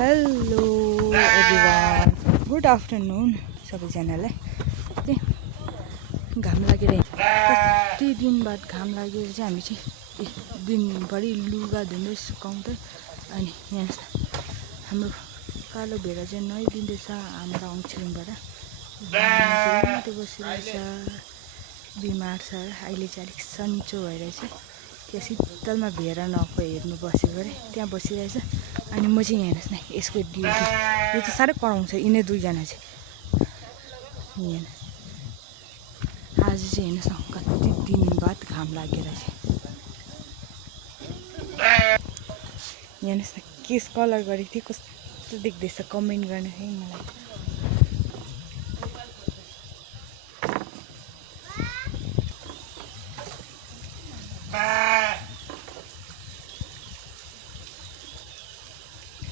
Hello everyone, good afternoon सबैजनालाई। घाम लागेर कति दिन बाद घाम लागेर चाहिँ हामी चाहिँ दिनभरि लुगा धुँदै सुकाउँदै अनि यहाँ हाम्रो कालो भेडा चाहिँ नुहाइदिँदैछ हाम्रो अङ्छिङबाट। त्यो बसिरहेछ, बिमार छ, अहिले चाहिँ अलिक सन्चो भइरहेछ। त्यहाँ शीतलमा भेडा नको हेर्नु बसेको अरे, त्यहाँ बसिरहेछ। अनि म चाहिँ यहाँ हेर्नुहोस् न, यसको ड्युटी यो चाहिँ साह्रै कराउँछ। यिनै दुईजना चाहिँ यहाँ आज चाहिँ हेर्नुहोस् न, कति दिन बाद घाम लागेर चाहिँ हेर्नुहोस् न, केस कलर गरेको थिएँ, कस्तो देख्दैछ कमेन्ट गर्ने है मलाई।